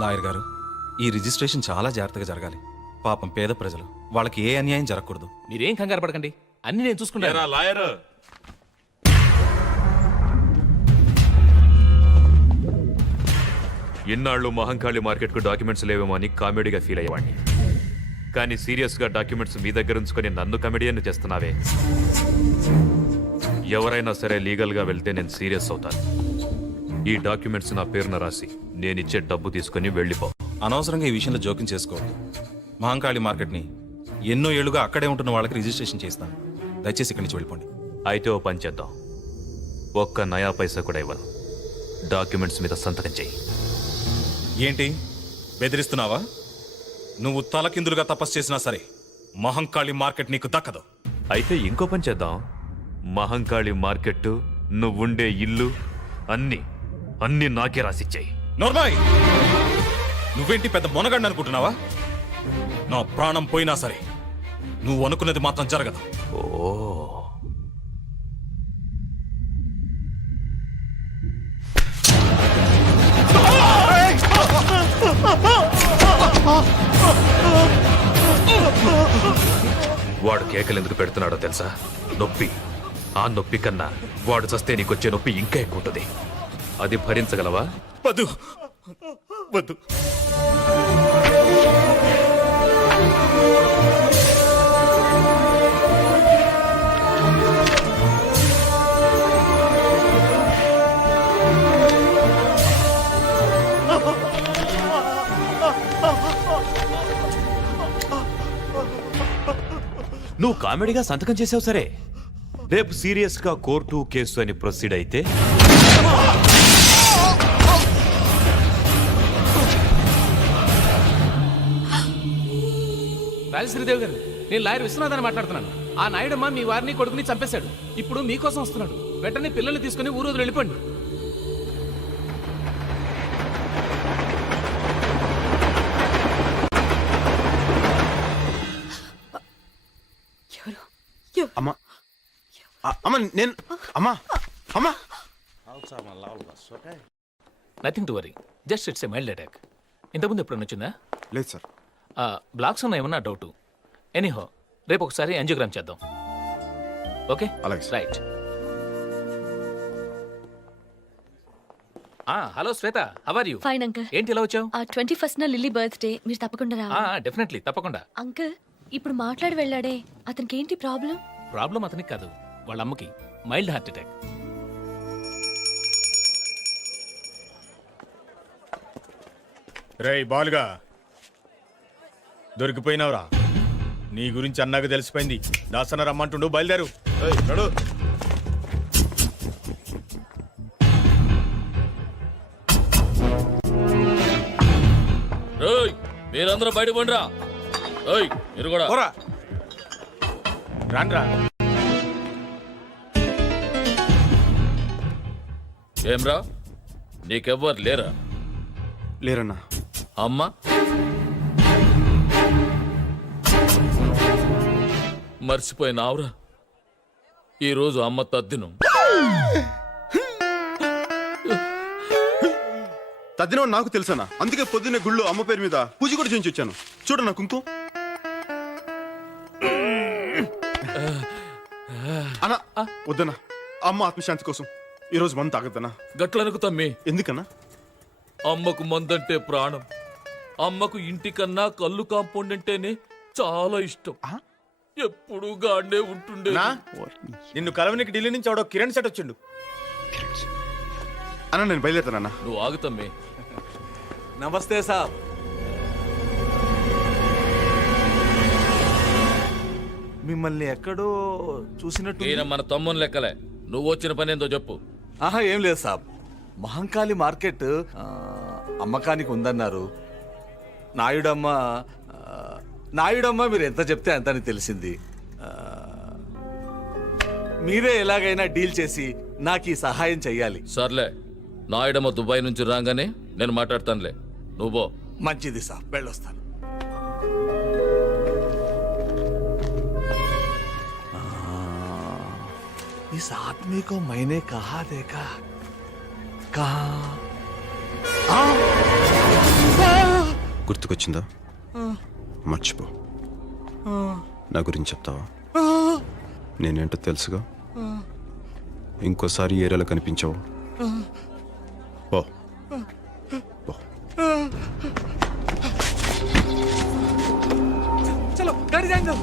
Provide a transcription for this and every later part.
Lawyer గారు, ఈ registration చాలా జాగ్రత్తగా జరగాలి. పాపం పేద ప్రజలు, వాళ్ళకి ఏ అన్యాయం జరగకూడదు. మీరేం కంగారు పడకండి, అన్ని నేను చూసుకుంటాను. లాయర్, ఇన్నాళ్ళు మహంకాళి మార్కెట్కు డాక్యుమెంట్స్ లేవేమో అని కామెడీగా ఫీల్ అయ్యేవాడిని. కానీ సీరియస్గా డాక్యుమెంట్స్ మీ దగ్గర ఉంచుకొని నన్ను కమెడియన్ చేస్తున్నావే. ఎవరైనా సరే లీగల్గా వెళ్తే నేను సీరియస్ అవుతాను. ఈ డాక్యుమెంట్స్ నా పేరున రాసి నేనిచ్చే డబ్బు తీసుకుని వెళ్ళిపో. అనవసరంగా ఈ విషయంలో జోక్యం చేసుకోవద్దు. మహంకాళి మార్కెట్ని ఎన్నో ఏళ్లుగా అక్కడే ఉంటున్న వాళ్ళకి రిజిస్ట్రేషన్ చేస్తాను. దయచేసి ఇక్కడి నుంచి వెళ్ళిపోండి. అయితే ఓ పని చేద్దాం, ఒక్క నయా పైసా కూడా ఇవ్వను. డాక్యుమెంట్స్ మీద సంతకం చెయ్యి. ఏంటి బెదిరిస్తున్నావా? నువ్వు తలకిందులుగా తపస్సు చేసినా సరే మహంకాళి మార్కెట్ నీకు దక్కదు. అయితే ఇంకో పని చేద్దాం, మహంకాళి మార్కెట్, నువ్వుండే ఇల్లు అన్నీ నాకే రాసిచ్చాయి. నోర్మాయ్, నువ్వేంటి పెద్ద మొనగండి అనుకుంటున్నావా? నా ప్రాణం పోయినా సరే నువ్వు అనుకున్నది మాత్రం జరగదు. ఓ, వాడు కేకలు ఎందుకు పెడుతున్నాడో తెలుసా? నొప్పి. ఆ నొప్పి కన్నా వాడు చస్తే నీకొచ్చే నొప్పి ఇంకా ఎక్కువ ఉంటుంది. అది భరించగలవా? వద్దు వద్దు. నువ్వు కామెడీగా సంతకం చేసావు సరే, రేపు సీరియస్ గా కోర్టు కేసు అని ప్రొసీడ్ అయితే రాజశ్రీదేవి గారు, నేను లాయర్ విశ్వనాథ్ అని మాట్లాడుతున్నాను. ఆ నాయుడమ్మ మీ వారిని కొడుకుని చంపేశాడు. ఇప్పుడు మీకోసం వస్తున్నాడు. వెంటనే పిల్లల్ని తీసుకుని ఊరు వదిలి వెళ్ళిపోండి. అమ్మా అమ్మా నేను అమ్మా అమ్మా nothing to worry, just it's a mild attack. ఇంతకుముందు ఎప్పుడు వచ్చిందా? లేదు సార్. బ్లాక్స్ ఉన్న ఏమన్నా డౌట్? ఎనీహో, రేపు ఒకసారి యాంజియోగ్రామ్ చేద్దాం. ఓకే, అలాగే sir. Right. Hello Shweta, how are you? Fine uncle. ఏంటి ఇలా వచ్చావు? 21st లిల్లీ బర్త్డే, మీరు తప్పకుండా రావాలి. డెఫినెట్లీ, తప్పకుండా. అంకుల్, ఇప్పుడు మాట్లాడి వెళ్ళాడే, అతనికి ఏంటి ప్రాబ్లం? ప్రాబ్లం అతనికి కాదు, వాళ్ళ అమ్మకి మైల్డ్ హార్ట్ అటాక్. రేయ్ బాలుగా, దొరికిపోయినావురా. నీ గురించి అన్నాక తెలిసిపోయింది. దాసన రమ్మంటుండు, బయలుదేరు. నడు. మీరందరూ బయట పండిరా. మీరు కూడా రాన్రా. ఏమ్రా, నీకెవ్వరు లేరా? లేరన్నా. అమ్మ మర్చిపోయినావురా, ఈరోజు అమ్మ తద్దినం. తద్దినం నాకు తెలుసన్నా. అందుకే పొద్దున్నే గుళ్ళు అమ్మ పేరు మీద పూజ కూడా చేయించి వచ్చాను. చూడన్నా కుంకుమ. అన్నా వద్దన్నా, అమ్మ ఆత్మశాంతి కోసం ఈరోజు మందు తాగద్దన్నా. గట్లనుకు తమ్మి. ఎందుకన్నా? అమ్మకు మందంటే ప్రాణం. అమ్మకు ఇంటికన్నా కళ్ళు కాంపౌండ్ అంటేనే చాలా ఇష్టం. ఎప్పుడు గాడే ఉంటుండే. నిన్ను కలవనికి ఢిల్లీ నుంచి ఆవిడ కిరణ్ సెట్ వచ్చిండు. అన్నా నేను బయలుదేరుతానన్నా. నువ్వు ఆగుతమ్మి. నమస్తే సాబ్. మిమ్మల్ని ఎక్కడో చూసినట్టు. ఈయన మన తమ్ముని లెక్కలే. నువ్వు వచ్చిన పని ఏందో చెప్పు. ఆహా, ఏం లేదు సాబ్. మహంకాళి మార్కెట్ అమ్మకానికి ఉందన్నారు. నాయుడమ్మ మీరు ఎంత చెప్తే అంతని తెలిసింది. మీరే ఎలాగైనా డీల్ చేసి నాకు ఈ సహాయం చెయ్యాలి. సర్లే, నాయుడమ్మ దుబాయ్ నుంచి రాగానే నేను మాట్లాడతానులే. నువ్వు మంచిది సాబ్, వెళ్ళొస్తాను. इस आदमी को मैंने कहा देखा, कहा గుర్తుకొచ్చిందా? మర్చిపో. నా గురించి చెప్తావా? నేనేంటో తెలుసుగా. ఇంకోసారి ఏరియాలో కనిపించావు పో. పో. చలో గాడి జాయింగ్.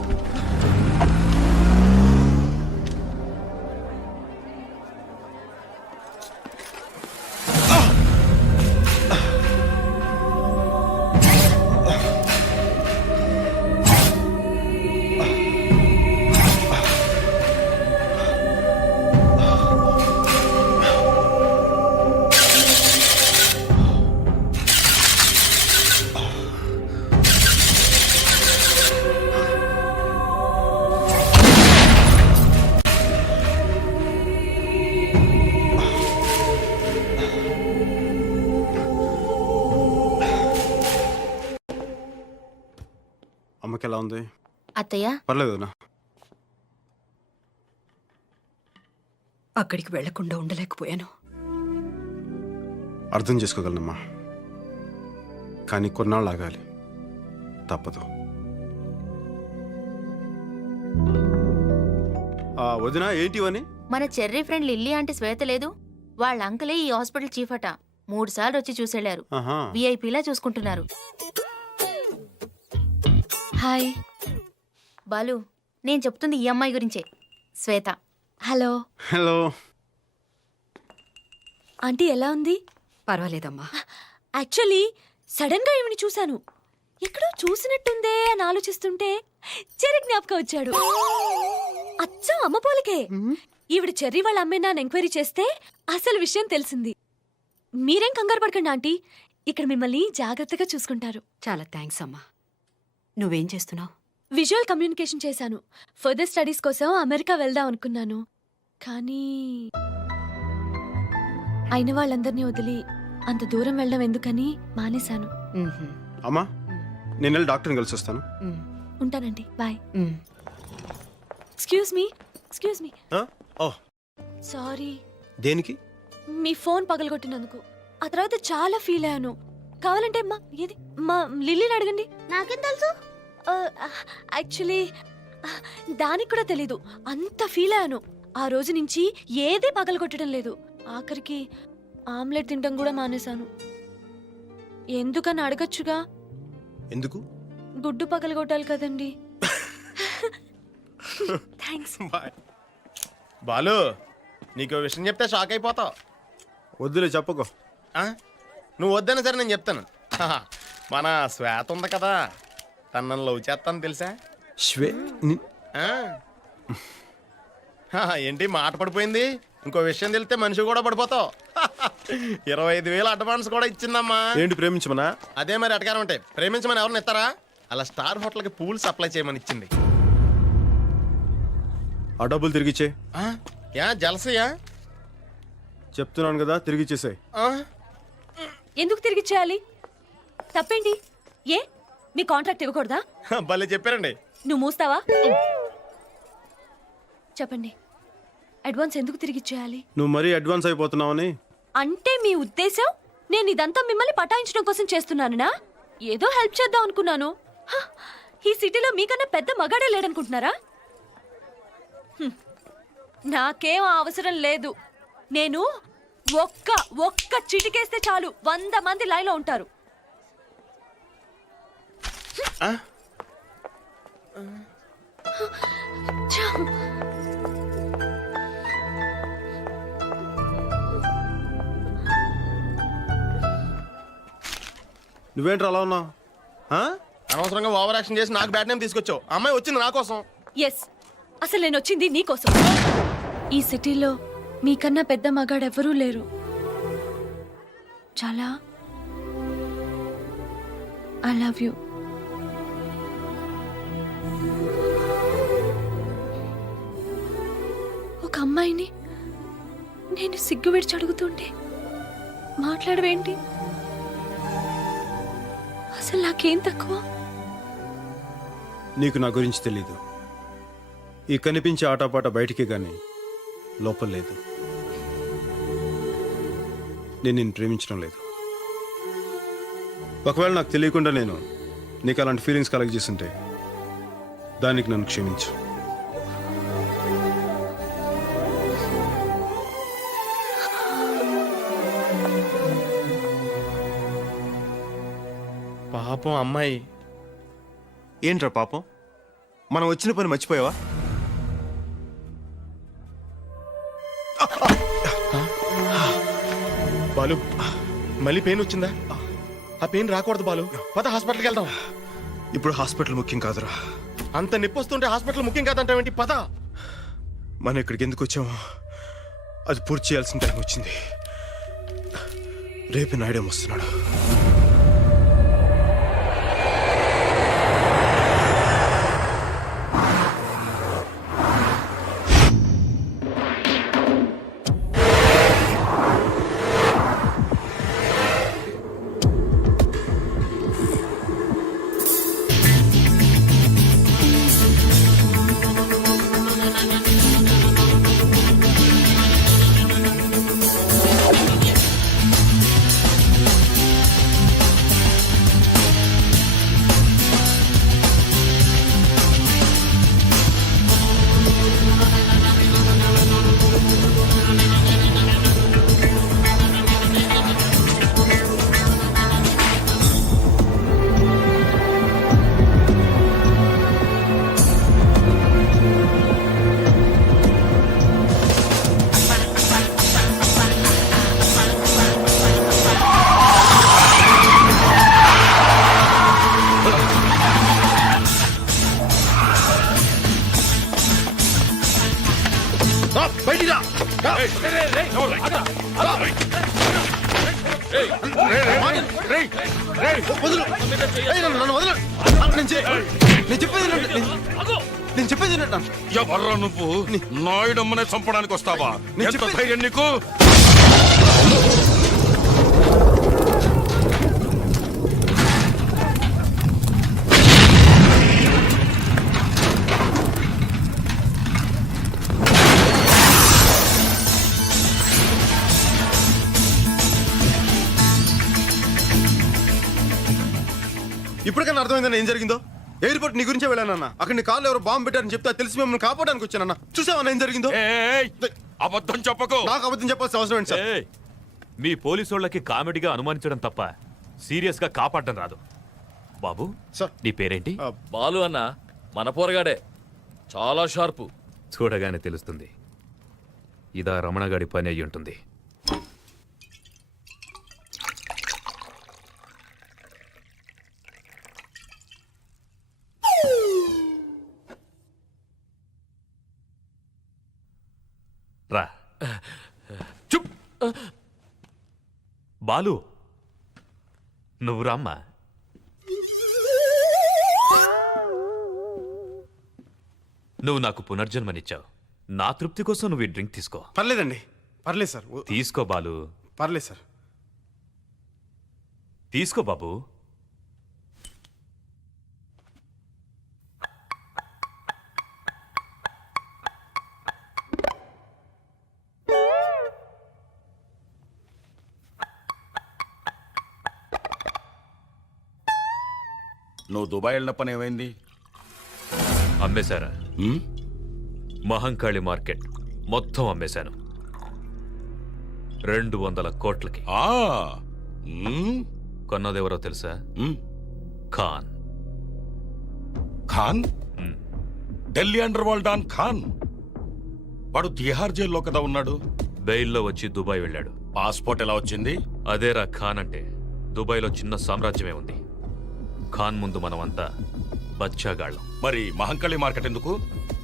అమ్మకి ఎలా ఉంది? అత్తయ్య పర్లేదు నా. అక్కడికి వెళ్లకుండా ఉండలేకపోయాను. అర్థం చేసుకోగలనమ్మా, కానీ కొన్నాళ్ళు ఆగాలి. తప్పదు. వదినా ఏంటి ఇవని? మన చెర్రీ ఫ్రెండ్ లిల్లీ ఆంటీ శ్వేత లేదు, వాళ్ళ అంకలే ఈ హాస్పిటల్ చీఫ్ అట. 3 సార్లు వచ్చి చూసెళ్లారు. ఆహా. విఐపీలా చూసుకుంటున్నారు. హాయ్. బాలు, నేను చెప్తుంది ఈ అమ్మాయి గురించే, శ్వేత. హలో. హలో. ఆంటీ ఎలా ఉంది? పర్వాలేదమ్మా. యాక్చువల్లీ సడన్ గా ఈవిని చూశాను. ఎక్కడో చూసినట్టుందే అని ఆలోచిస్తుంటే చెర్రీ జ్ఞాపకం వచ్చాడు. అచ్చం అమ్మ పోలికే. ఈవిడ చెర్రీ వాళ్ళ అమ్మేనా అని ఎంక్వైరీ చేస్తే అసలు విషయం తెలిసింది. మీరేం కంగారు పడకండి ఆంటీ, ఇక్కడ మిమ్మల్ని జాగ్రత్తగా చూసుకుంటారు. చాలా థ్యాంక్స్ అమ్మా. నువ్వేం చేస్తున్నావు? విజువల్ కమ్యూనికేషన్ చేశాను. ఫర్దర్ స్టడీస్ కోసం అమెరికా వెళ్దాం అనుకున్నాను, కానీ అయిన వాళ్ళందరినీ వదిలి అంత దూరం వెళ్ళడం ఎందుకని మానేశాను. అమ్మా, నేను వెళ్ళి డాక్టర్ని కలిసి వస్తాను. ఉంటానండి, bye. Excuse me. Oh, sorry. దేనికి? మీ ఫోన్ పగలగొట్టినందుకు. ఆ తర్వాత చాలా ఫీల్ అయ్యాను. కావాలంటే మా లిల్లీని అడగండి. నాకేం తెలుసు? యాక్చువల్లీ దానికి కూడా తెలీదు, అంత ఫీల్ అయ్యాను. ఆ రోజు నుంచి ఏదీ పగలగొట్టడం లేదు. ఆఖరికి ఆమ్లెట్ తినడం కూడా మానేశాను. ఎందుకని అడగచ్చుగా. ఎందుకు? గుడ్డు పగలగొట్టాలి కదండి. థ్యాంక్స్. బాలు, నీకు విషయం చెప్తే షాక్ అయిపోతావు. వద్దులే, చెప్పకు. నువ్వు వద్దనే సరే నేను చెప్తాను. మన శ్వేత ఉంది కదా, తను లవ్ చేస్తాను తెలుసా? ఆ. ఏంటి మాట పడిపోయింది? ఇంకో విషయం తెలిస్తే మనిషి కూడా పడిపోతావు. 25,000 అడ్వాన్స్ కూడా ఇచ్చిందమ్మా. ఏంటి ప్రేమించమనా? అదే మరి అటకారం ఉంటాయి. ప్రేమించమని ఎవరిని ఇస్తారా? అలా స్టార్ హోటల్కి పూల్ సప్లై చేయమని ఇచ్చింది. ఆ డబ్బులు తిరిగిచ్చే. యా జలసయా? చెప్తున్నాను కదా, తిరిగిచ్చేసాయి. ఎందుకు తిరిగి చేయాలి? తప్పేంటి? ఏ మీ కాంట్రాక్ట్ ఇవ్వకూడదా? భలే చెప్పారండి. నువ్వు మూస్తావా? చెప్పండి, అడ్వాన్స్ ఎందుకు తిరిగి చేయాలి? నువ్వు మరీ అడ్వాన్స్ అయిపోతున్నావని. అంటే మీ ఉద్దేశం నేను ఇదంతా మిమ్మల్ని పటాయించడం కోసం చేస్తున్నానా? ఏదో హెల్ప్ చేద్దాం అనుకున్నాను. హ, ఈ సిటీలో మీకన్నా పెద్ద మగాడే లేడనుకుంటున్నారా? నాకేం అవసరం లేదు. నేను ఒక్క చిటికేస్తే చాలు 100 మంది లైన్లో ఉంటారు. నువ్వేంట్రా అలా ఉన్నావు? అనవసరంగా ఓవర్ యాక్షన్ చేసి నాకు బ్యాడ్ నేమ్ తీసుకొచ్చావు. అమ్మాయి వచ్చింది నా కోసం. ఎస్, అసలు నేను వచ్చింది నీకోసం. ఈ సిటీలో మీకన్నా పెద్ద మగాడెవరూ లేరు. చాలా ఐ లవ్ యూ. ఒక అమ్మాయిని నేను సిగ్గు విడిచి అడుగుతుంటే మాట్లాడవేంటి? అసలు నాకేం తక్కువ? నీకు నా గురించి తెలీదు. ఈ కనిపించే ఆటపాట బయటికి గాని లోపల లేదు. నేను నిన్ను ప్రేమించడం లేదు. ఒకవేళ నాకు తెలియకుండా నేను నీకు అలాంటి ఫీలింగ్స్ కలెక్ట్ చేస్తుంటే దానికి నన్ను క్షమించు. పాపం అమ్మాయి. ఏంట్రా పాపం, మనం వచ్చిన పని మర్చిపోయావా? బాలు, మళ్ళీ పెయిన్ వచ్చిందా? ఆ పెయిన్ రాకూడదు బాలు. పద హాస్పిటల్కి వెళ్దాం. ఇప్పుడు హాస్పిటల్ ముఖ్యం కాదురా. అంత నొప్పి వస్తుంటే హాస్పిటల్ ముఖ్యం కాదంటావేంటి? పద. మనం ఇక్కడికి ఎందుకు వచ్చామో అది పూర్తి చేయాల్సిన టైం వచ్చింది. రేపు నాయుడు వస్తున్నాడు. నేను చెప్పేది ఎవర్రా నువ్వు? నాయుడమ్మనే చంపడానికి వస్తావా? ఎంత ధైర్యం నీకు? ఇప్పటికన్నా అర్థమైందన్న ఏం జరిగిందో? ఎయిర్పోర్ట్ నీ గురించే వెళ్ళానన్నా. అక్కడ నీ కార్లో ఎవరు బాంబు పెట్టారని చెప్తే తెలిసి మిమ్మల్ని కాపాడడానికి వచ్చానన్నా. చూసావన్నా ఏం జరిగిందో? అబద్ధం చెప్పకు. నాకు అబద్ధం చెప్పాల్సిన అవసరం ఏంటి సార్? మీ పోలీసోళ్ళకి కామెడీగా అనుమానించడం తప్ప సీరియస్ గా కాపాడడం రాదు. బాబు, సార్. నీ పేరేంటి? బాలు అన్న మన పోరగాడే, చాలా షార్పు. చూడగానే తెలుస్తుంది. ఇదా రమణగాడి పని అయ్యి ఉంటుంది. రా. చుప్. బాలు, నువ్వు రామ్మా. నువ్వు నాకు పునర్జన్మనిచ్చావు. నా తృప్తి కోసం నువ్వు ఈ డ్రింక్ తీసుకో. పర్లేదండి, పర్లేదు సార్. తీసుకో బాలు, పర్లేదు సార్. తీసుకో బాబు. నువ్వు దుబాయ్ వెళ్ళిన పని ఏమైంది? అమ్మేశారా? మహంకాళి మార్కెట్ మొత్తం అమ్మేశాను. 200 కోట్లకి. కొన్నదెవరో తెలుసా? Khan. Khan? Delhi underworld don Khan. వాడు తిహార్ జైల్లో కదా ఉన్నాడు. బెయిల్లో వచ్చి దుబాయ్ వెళ్ళాడు. పాస్పోర్ట్ ఎలా వచ్చింది? అదేరా ఖాన్ అంటే. దుబాయ్లో చిన్న సామ్రాజ్యమే ఉంది. ఖాన్ ముందు మనమంతా బచ్చాగాళ్ళం. మరి మహంకాళి మార్కెట్ ఎందుకు?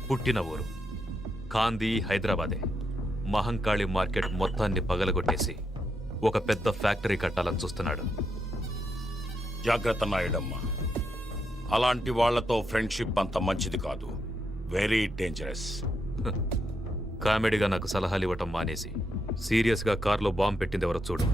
పుట్టిన ఊరు ఖాన్ది హైదరాబాదే. మహంకాళి మార్కెట్ మొత్తాన్ని పగలగొట్టేసి ఒక పెద్ద ఫ్యాక్టరీ కట్టాలని చూస్తున్నాడు. జాగ్రత్త నాయుడమ్మ. అలాంటి వాళ్లతో ఫ్రెండ్షిప్ అంత మంచిది కాదు. Very dangerous. కామెడీగా నాకు సలహాలు ఇవ్వటం మానేసి సీరియస్గా కార్లో బాంబు పెట్టింది ఎవరో చూడు.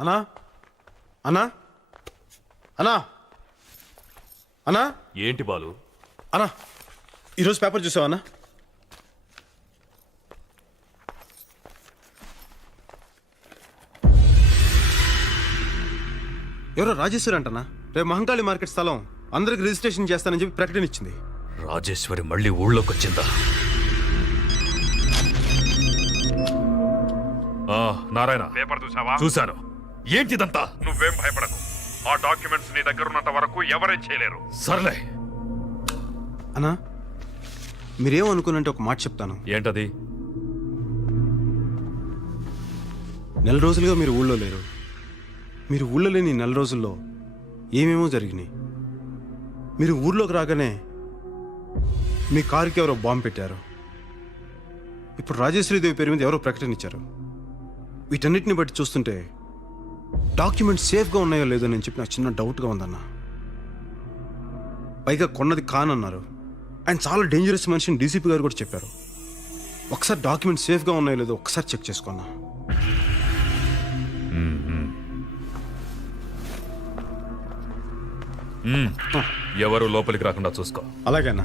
అన్నా, అన్నా, అన్నా, అన్నా. ఏంటి బాలు? అన్నా ఈరోజు పేపర్ చూసావా అన్నా? ఎవరో రాజేశ్వరి అంటనా రేపు మహంకాళి మార్కెట్ స్థలం అందరికి రిజిస్ట్రేషన్ చేస్తానని చెప్పి ప్రకటన ఇచ్చింది. రాజేశ్వరి మళ్ళీ ఊళ్ళోకి వచ్చిందా? నారాయణ పేపర్ చూసావా? చూశాను. ఏంటిదంతా? నువ్వేం భయపడకు. ఆ డాక్యుమెంట్స్ నీ దగ్గర ఉన్నంత వరకు ఎవరేం చేయలేరు. సర్లే. అన్నా మీరేం అనుకున్నంటే ఒక మాట చెప్తాను. ఏంటది? నెల రోజులుగా మీరు ఊళ్ళో లేరు. మీరు ఊళ్ళో లేని నెల రోజుల్లో ఏమేమో జరిగినాయి. మీరు ఊర్లోకి రాగానే మీ కారుకి ఎవరో బాంబు పెట్టారు. ఇప్పుడు రాజేశ్వరీదేవి పేరు మీద ఎవరో ప్రకటన ఇచ్చారు. వీటన్నిటిని బట్టి చూస్తుంటే డాక్యుమెంట్స్ సేఫ్గా ఉన్నాయో లేదో నేను చెప్పి నాకు చిన్న డౌట్గా ఉందన్న. పైగా కొన్నది కానన్నారు. ఆయన చాలా డేంజరస్ మనిషిని డీసీపీ గారు కూడా చెప్పారు. ఒకసారి డాక్యుమెంట్స్ సేఫ్గా ఉన్నాయో లేదో ఒకసారి చెక్ చేసుకున్నా. ఎవరు లోపలికి రాకుండా చూసుకో. అలాగే అన్న.